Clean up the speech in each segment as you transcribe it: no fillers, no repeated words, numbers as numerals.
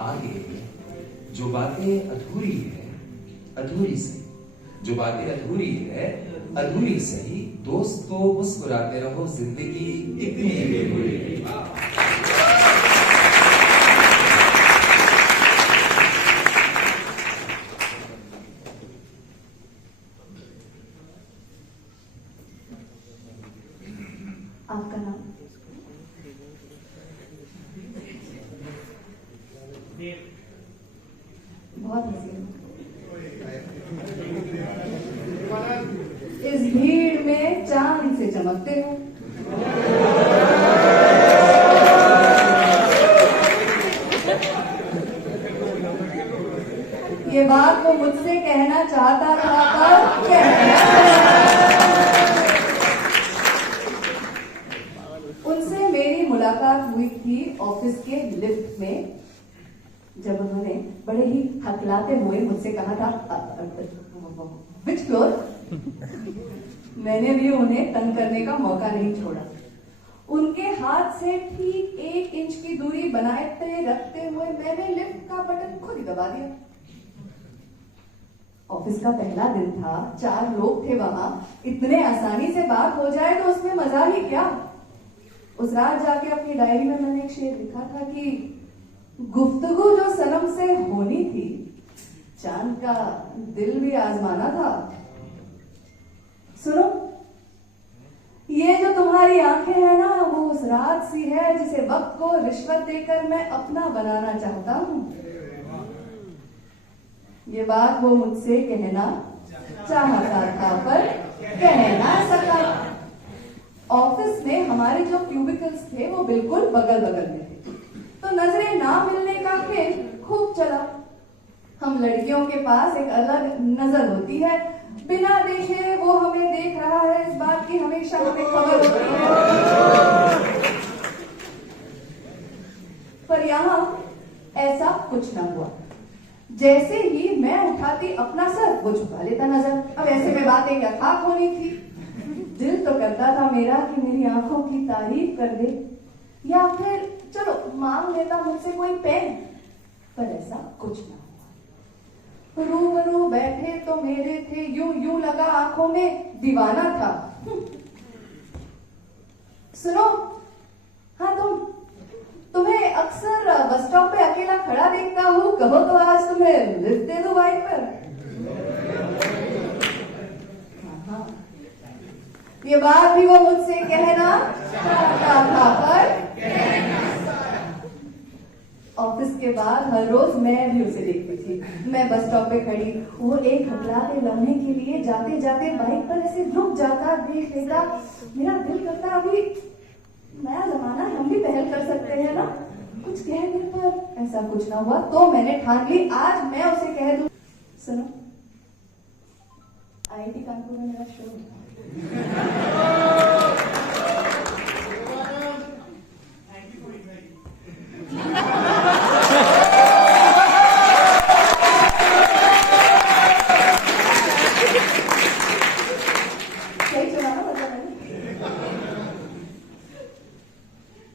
आगे जो बातें अधूरी है, अधूरी सही। जो बातें अधूरी है, अधूरी सही। दोस्तों मुस्कुराते रहो, जिंदगी इतनी अधूरी है। आपका नाम? बहुत हसीन। इस भीड़ में चांद से चमकते हो। ये बात वो मुझसे कहना चाहता था पर उनसे मेरी मुलाकात हुई थी ऑफिस के लिफ्ट में, जब उन्होंने बड़े ही हकलाते हुए मुझसे कहा था विच फ्लोर। मैंने भी उन्हें तंग करने का मौका नहीं छोड़ा। उनके हाथ से ठीक 1 इंच की दूरी बनाए रखते हुए मैंने लिफ्ट का बटन खुद ही दबा दिया। ऑफिस का पहला दिन था, 4 लोग थे वहां। इतने आसानी से बात हो जाए तो उसमें मजा ही क्या। उस रात जाके अपनी डायरी में मैंने एक शेर लिखा था कि गुफ्तगू जो सनम से होनी थी, चांद का दिल भी आजमाना था। सुनो, ये जो तुम्हारी आंखें हैं ना, वो उस रात सी है जिसे वक्त को रिश्वत देकर मैं अपना बनाना चाहता हूं। ये बात वो मुझसे कहना चाहता था पर कह ना सका। ऑफिस में हमारे जो क्यूबिकल्स थे वो बिल्कुल बगल बगल में थे, तो नजरें ना मिलने का खेल खूब चला। हम लड़कियों के पास एक अलग नजर होती है, बिना देखे वो हमें देख रहा है, इस बात की हमेशा हमें खबर होती है। पर यहाँ ऐसा कुछ ना हुआ। जैसे ही मैं उठाती अपना सर, वो झुका लेता नजर। अब ऐसे में बातें क्या खाक होनी थी। दिल तो करता था मेरा कि मेरी आंखों की तारीफ कर दे, या फिर चलो मांग लेता मुझसे कोई पेन, पर ऐसा कुछ ना हुआ। रूबरू बैठे तो मेरे थे, यूं यूं लगा आंखों में दीवाना था। सुनो, हाँ तुम्हें अक्सर बस स्टॉप पे अकेला खड़ा देखता हूँ, कहो तो आज तुम्हें लिफ्ट दे दो बाइक पर। हाँ, ये बात भी वो मुझसे कहना चाहता था पर ऑफिस के बाद हर रोज मैं भी उसे देखती थी। मैं बस स्टॉप पे खड़ी, वो एक हकलाते लम्हे के लिए जाते जाते बाइक पर ऐसे रुक जाता, देख लेता। मेरा दिल करता अभी नया जमाना, हम भी पहल कर सकते हैं ना, कुछ कह दे, पर ऐसा कुछ ना हुआ। तो मैंने ठान ली आज मैं उसे कह दूं, सुनो, IIT कानपुर में मेरा शो है।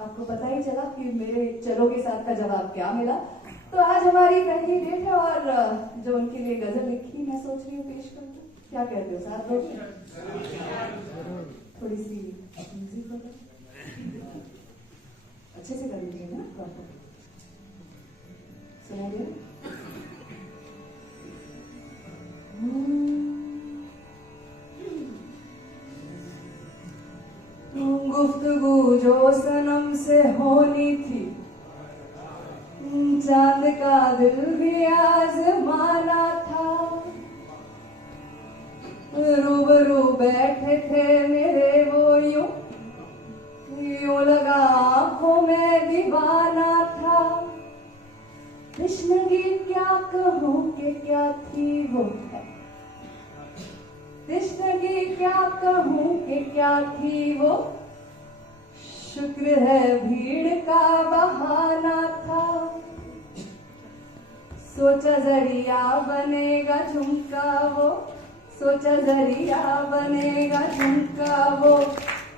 आपको पता ही चला कि मेरे चलो के साथ का जवाब क्या मिला। तो आज हमारी पहली डेट है और जो उनके लिए गजल लिखी मैं सोच रही हूँ पेश कर दूं। क्या कहते हो, साथ दोगे? थोड़ी सी म्यूजिक होगा, अच्छे से कर लीजिए ना, प्रॉपर सुनाइए। गुफ्तगू जो सनम से होनी थी, चांद का दिल भी आजमाना था। रूबरू बैठे थे मेरे वो यूं लगा आंखों में दीवाना था। कृष्णगी क्या कहूँ कि क्या थी वो, कृष्णगी क्या कहूँ कि क्या थी वो, शुक्र है भीड़ का बहाना था। सोचा जरिया बनेगा झुमका वो, सोचा जरिया बनेगा झुमका वो,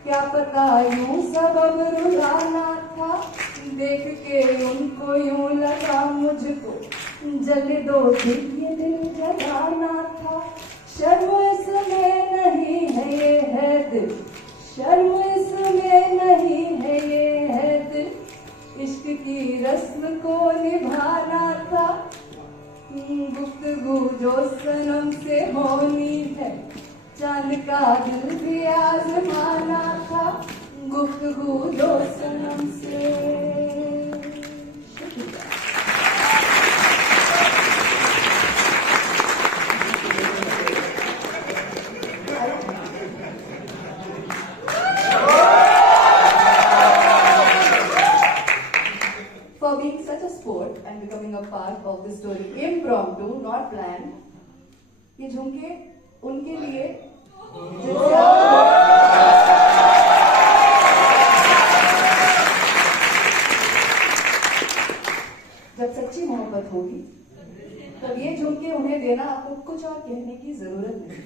क्या पता यूं सबब रुलाना था। देख के उनको यूं लगा मुझे जलने दो दिल ये दिल जगाना था, शर्म इसमें नहीं है ये है दिल, शर्म इसमें नहीं है ये है दिल, इश्क की रस्म को निभाना था, गुफ्तगू जो सनम से होनी है, चांद का दिल भी आजमाना था, गुफ्तगू जो सनम से। For being such a sport and becoming a part of the story, impromptu, not planned, ये झुमके उनके लिए जिनसे जब सच्ची मोहब्बत होगी तब ये झुमके उन्हें देना आपको कुछ और कहने की जरूरत नहीं।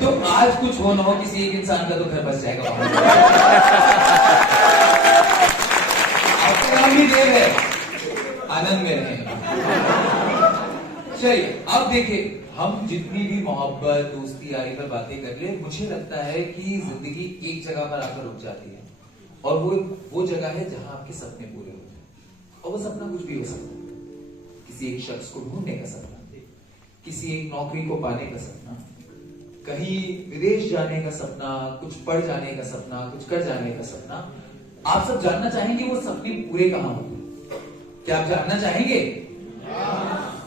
तो आज कुछ हो ना हो किसी एक इंसान का तो घर बस जाएगा। आपका नाम भी देव है, आनंद में रहें। चलिए अब देखिए, हम जितनी भी मोहब्बत दोस्ती यारी पर बातें कर ले, मुझे लगता है कि जिंदगी एक जगह पर आकर रुक जाती है, और वो जगह है जहां आपके सपने पूरे होते हैं। और वो सपना कुछ भी हो सकता है, किसी एक शख्स को ढूंढने का सपना, किसी एक नौकरी को पाने का सपना, कहीं विदेश जाने का सपना, कुछ पढ़ जाने का सपना, कुछ कर जाने का सपना। आप सब जानना चाहेंगे वो सपने पूरे कहां होते? क्या आप जानना चाहेंगे?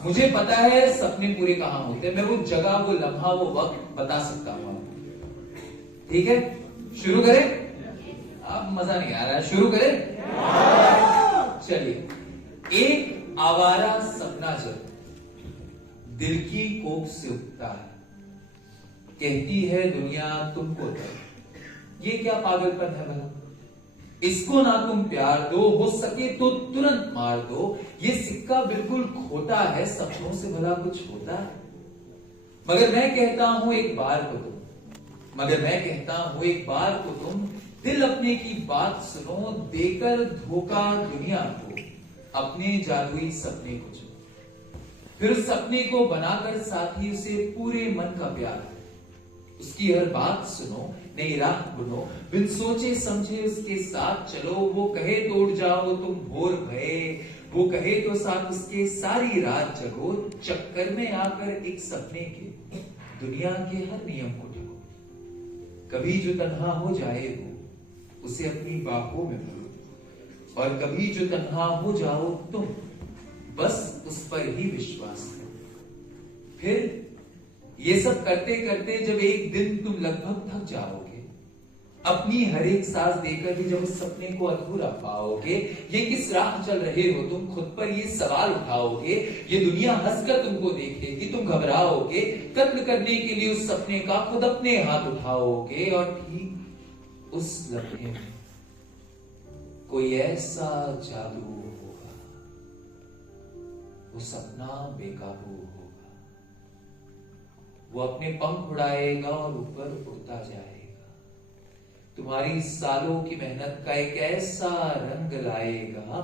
मुझे पता है सपने पूरे कहां होते हैं। मैं वो जगह, वो लम्हा, वो वक्त बता सकता हूं। ठीक है, शुरू करें? अब मजा नहीं आ रहा है, शुरू करें? चलिए। एक आवारा सपना जब दिल की कोख से उठता है, कहती है दुनिया तुमको दो, ये क्या पागलपन है भला? इसको ना तुम प्यार दो, हो सके तो तुरंत मार दो, ये सिक्का बिल्कुल खोटा है, सपनों से भला कुछ होता है? मगर मैं कहता हूं एक बार को तुम, मगर मैं कहता हूं एक बार को तुम, दिल अपने की बात सुनो, देकर धोखा दुनिया को, अपने जादुई सपने को चुनो, फिर उस सपने को बनाकर साथी उसे पूरे मन का प्यार, उसकी हर बात सुनो, नई राह बुनो, बिन सोचे समझे उसके साथ चलो, वो कहे तो उड़ जाओ तुम भोर भये, वो कहे तो साथ उसके सारी रात जगो, चक्कर में आकर एक सपने के दुनिया के हर नियम को ठगो, कभी जो तन्हा हो जाए वो उसे अपनी बाहों में भरो, और कभी जो तन्हा हो जाओ तुम बस उस पर ही विश्वास करो। फिर ये सब करते करते जब एक दिन तुम लगभग थक जाओगे, अपनी हर एक सांस देकर भी जब उस सपने को अधूरा पाओगे, ये किस राह चल रहे हो तुम, खुद पर ये सवाल उठाओगे, ये दुनिया हंसकर तुमको देखेगी, तुम घबराओगे, कत्ल करने के लिए उस सपने का खुद अपने हाथ उठाओगे, और ठीक उस लम्हे में कोई ऐसा जादू होगा, वो सपना बेकाबू होगा, वो अपने पंख उड़ाएगा और ऊपर उड़ता जाएगा, तुम्हारी सालों की मेहनत का एक ऐसा रंग लाएगा,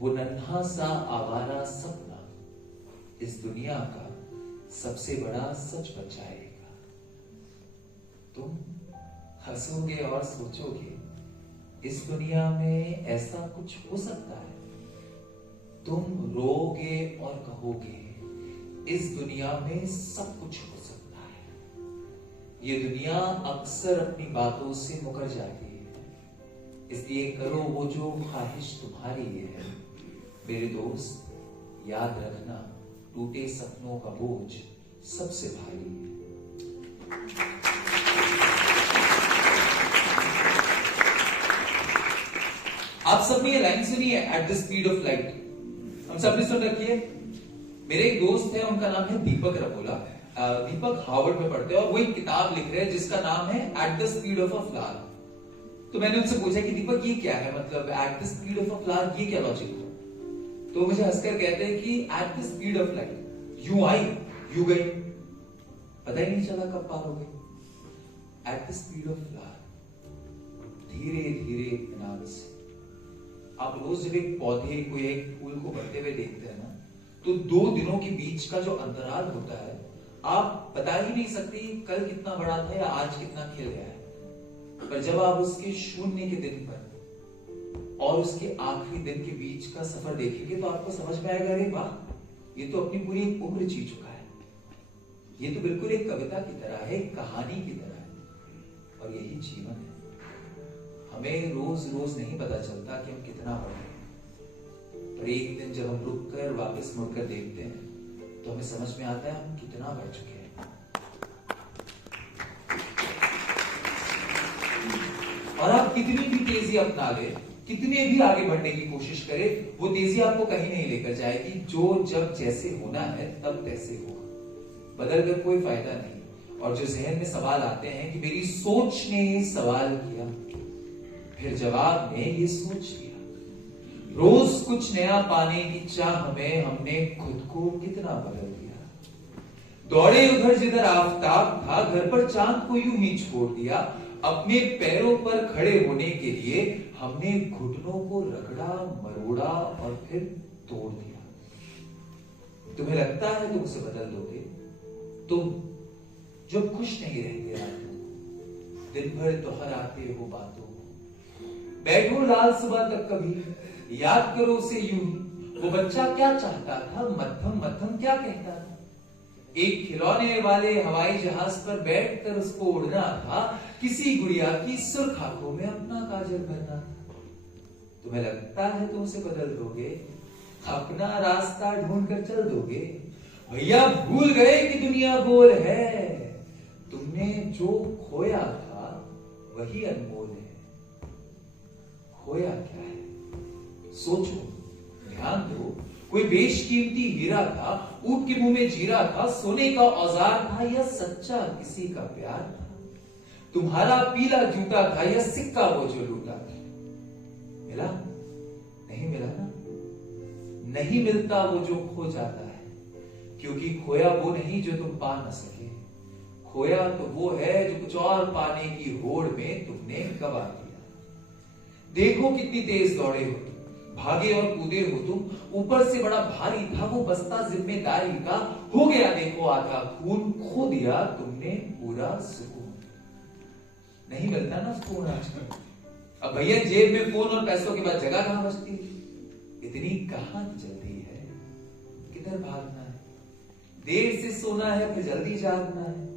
वो नन्हा सा आवारा सपना इस दुनिया का सबसे बड़ा सच बन जाएगा। तुम हंसोगे और सोचोगे इस दुनिया में ऐसा कुछ हो सकता है, तुम रोओगे और कहोगे इस दुनिया में सब कुछ हो सकता है। ये दुनिया अक्सर अपनी बातों से मुकर जाती है, इसलिए करो वो जो ख्वाहिश तुम्हारी है। मेरे दोस्त, याद रखना टूटे सपनों का बोझ सबसे भारी है। आप सबने ये लाइन सुनी है, at the speed of light? हम सबने सुन रखी है। मेरे एक दोस्त है, उनका नाम है दीपक रपोला। दीपक हार्वर्ड में पढ़ते हैं और वो एक किताब लिख रहे हैं जिसका नाम है at the speed of a flower. तो मैंने उनसे पूछा कि दीपक ये क्या है, मतलब at the speed of a flower ये क्या लॉजिक है? तो मुझे हंसकर कहते हैं कि at the speed of light यूं आई यूं गई, पता ही नहीं चला कब पार हो गई। At the speed of flower, धीरे धीरे इत्मीनान से। आप रोज जब एक पौधे को, एक फूल को बढ़ते हुए देखते हैं ना, तो 2 दिनों के बीच का जो अंतराल होता है, आप बता ही नहीं सकते कल कितना बड़ा था या आज कितना खिल गया है। पर जब आप उसके शून्य के दिन पर और उसके आखिरी दिन के बीच का सफर देखेंगे तो आपको समझ में आएगा, अरे वाह, ये तो अपनी पूरी एक उम्र जी चुका है। ये तो बिल्कुल एक कविता की तरह है, एक कहानी की तरह है। और यही जीवन है। हमें रोज रोज नहीं पता चलता कि हम कितना बढ़े, पर एक दिन जब हम रुक कर वापस मुड़कर देखते हैं तो हमें समझ में आता है हम कितना बढ़ चुके हैं। और आप कितनी भी तेजी अपना ले, कितने भी आगे बढ़ने की कोशिश करें, वो तेजी आपको कहीं नहीं लेकर जाएगी। जो जब जैसे होना है तब तैसे होगा, बदल कर कोई फायदा नहीं। और जो जहन में सवाल आते हैं कि मेरी सोच ने ये सवाल किया, फिर जवाब ने ये सोच लिया। रोज कुछ नया पाने की चाह में हमने खुद को कितना बदल दिया। दौड़े उधर जिधर आफताब था, घर पर चांद को यूं ही छोड़ दिया। अपने पैरों पर खड़े होने के लिए हमने घुटनों को रगड़ा, मरोड़ा और फिर तोड़ दिया। तुम्हें लगता है तुम उसे बदल दोगे? तुम जो खुश नहीं रहते रातों, दिन भर दोहराते हो बातों को, बैठो लाल सुबह तक कभी, याद करो उसे यूं ही। वो बच्चा क्या चाहता था, मध्यम मध्यम क्या कहता था। एक खिलौने वाले हवाई जहाज पर बैठकर उसको उड़ना था, किसी गुड़िया की सुर्ख आंखों में अपना काजल भरना था। तुम्हें लगता है तुम उसे बदल दोगे, अपना रास्ता ढूंढ कर चल दोगे? भैया भूल गए कि दुनिया गोल है। तुमने जो खोया था वही अनमोल है। खोया क्या है? सोचो, ध्यान दो। कोई बेशकीमती हीरा था, ऊंट के मुंह में जीरा था, सोने का औजार था या सच्चा किसी का प्यार था? तुम्हारा पीला जूता था या सिक्का वो जो लूटा था? मिला? नहीं मिला ना? नहीं मिलता वो जो खो जाता है, क्योंकि खोया वो नहीं जो तुम पा न सके। खोया तो वो है जो कुछ और पाने की होड़ में तुमने गवा दिया। देखो कितनी तेज दौड़े हो तुम, भागे और कूदे हो तुम। ऊपर से बड़ा भारी था वो बस्ता जिम्मेदारी का, हो गया देखो आधा खून, खो दिया तुमने पूरा सुकून। नहीं मिलता ना सुकून आजकल। अब भैया जेब में फोन और पैसों के बाद जगह कहां बचती है? इतनी कहां जल्दी है, किधर भागना है? देर से सोना है फिर जल्दी जागना है।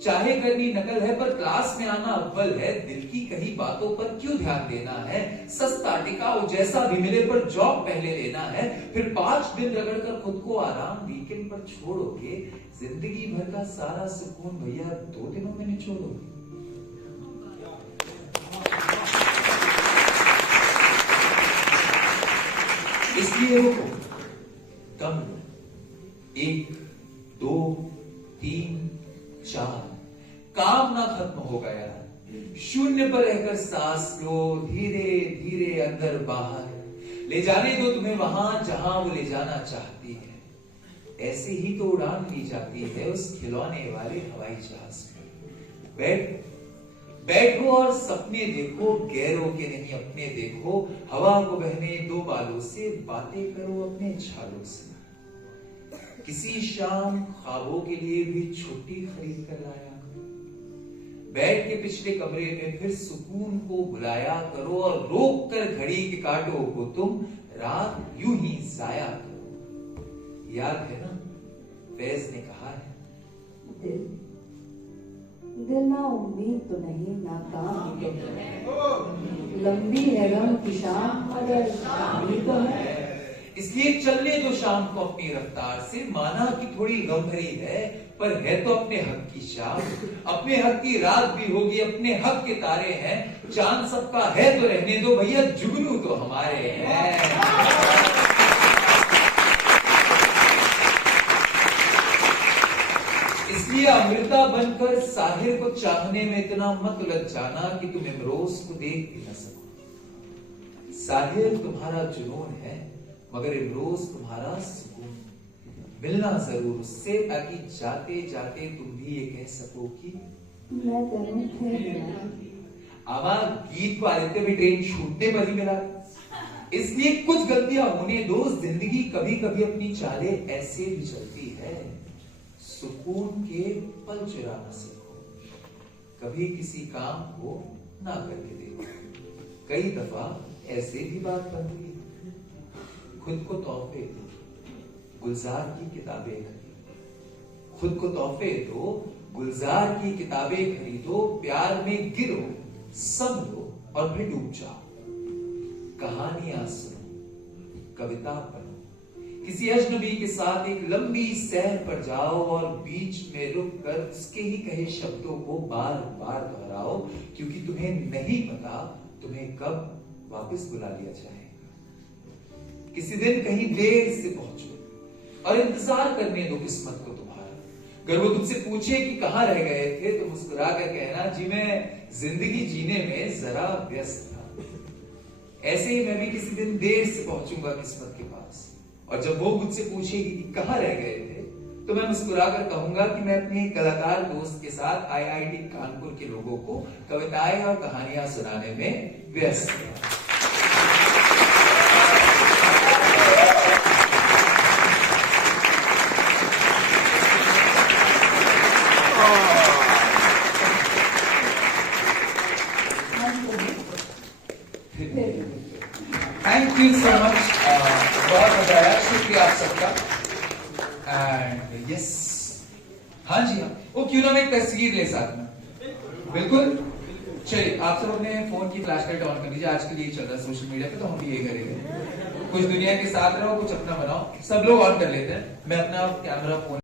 चाहे करनी नकल है पर क्लास में आना अव्वल है। दिल की कही बातों पर क्यों ध्यान देना है? सस्ता टिकाऊ जैसा भी मिले पर जॉब पहले लेना है। फिर 5 दिन रगड़ कर खुद को आराम वीकेंड पर छोड़ोगे। जिंदगी भर का सारा सुकून भैया 2 दिनों में निचोड़ोगे। इसलिए रुको, कम लो, 1 2 3 4, काम ना खत्म हो गया। शून्य पर रहकर सांस लो, धीरे धीरे अंदर बाहर ले जाने दो तुम्हें वहां जहां वो ले जाना चाहती है। ऐसे ही तो उड़ान ली जाती है उस खिलौने वाले हवाई जहाज में। बैठो और सपने देखो, गैरों के नहीं अपने देखो। हवा को बहने दो बालों से, बातें करो अपने छालों से। किसी शाम ख्वाबों के लिए भी छुट्टी खरीद कर लाया करो। बैठ के पिछले कमरे में फिर सुकून को बुलाया करो और रोक कर घड़ी के कांटों को तुम रात यूं ही जाया करो। याद है ना, फैज ने कहा है, दिल ना उम्मीद तो नहीं, नाकाम तो है। लंबी है गम की शाम मगर शामी तो है। इसलिए चलने दो शाम को अपनी रफ्तार से। माना कि थोड़ी गम भरी है, पर है तो अपने हक की शाम। अपने हक की रात भी होगी, अपने हक के तारे हैं। चांद सबका है तो रहने दो भैया, जुगनू तो हमारे हैं। इसलिए अमृता बनकर साहिर को चाहने में इतना मत उलझ जाना कि तुम इमरोज को देख भी न सको। साहिर तुम्हारा जुनून है, मगर इमरोज तुम्हारा सुकून। मिलना जरूर उससे, ताकि जाते जाते तुम भी ये कह सको कि मैं तेनू फिर आवा गीत वाले थे भी ट्रेन छूटने पर ही मिला, इसलिए कुछ गलतियां होने दो। जिंदगी कभी कभी अपनी चालें ऐसे भी चलती है, सुकून के पल चुराना सीखो, कभी किसी काम को ना करके देखो। कई दफा ऐसे भी बात बनती है, खुद को तोहफे दो, गुलजार की किताबें खरीदो। खुद को तोहफे दो, गुलजार की किताबें खरीदो। प्यार में गिरो, समझो और फिर डूब जाओ। कहानियां सुनो, कविता पढ़ो, किसी अजनबी के साथ एक लंबी सैर पर जाओ और बीच में रुक कर उसके ही कहे शब्दों को बार बार दोहराओ, क्योंकि तुम्हें नहीं पता तुम्हें कब वापस बुला लिया जाएगा। किसी दिन कहीं देर से पहुंचो और इंतजार करने दो किस्मत को तुम्हारा। अगर वो तुमसे पूछे कि कहां रह गए थे, तो मुस्कुरा कर कहना, जी मैं जिंदगी जीने में जरा व्यस्त था। ऐसे ही मैं भी किसी दिन देर से पहुंचूंगा किस्मत के पास, और जब वो मुझसे पूछेगी कि कहां रह गए थे, तो मैं मुस्कुरा कर कहूंगा कि मैं अपने कलाकार दोस्त के साथ आईआईटी कानपुर के लोगों को कविताएं और कहानियां सुनाने में व्यस्त था। थैंक यू सो मच, बहुत मजा आया, शुक्रिया आप सबका। एंड यस, हाँ जी हाँ, वो क्यों ना मैं एक तस्वीर ले साथ में। बिल्कुल, चलिए आप सब अपने फोन की फ्लैश लाइट ऑन कर लीजिए। आज के लिए चल रहा है सोशल मीडिया पे, तो हम भी ये करेंगे। कुछ दुनिया के साथ रहो, कुछ अपना बनाओ। सब लोग ऑन कर लेते हैं, मैं अपना कैमरा फोन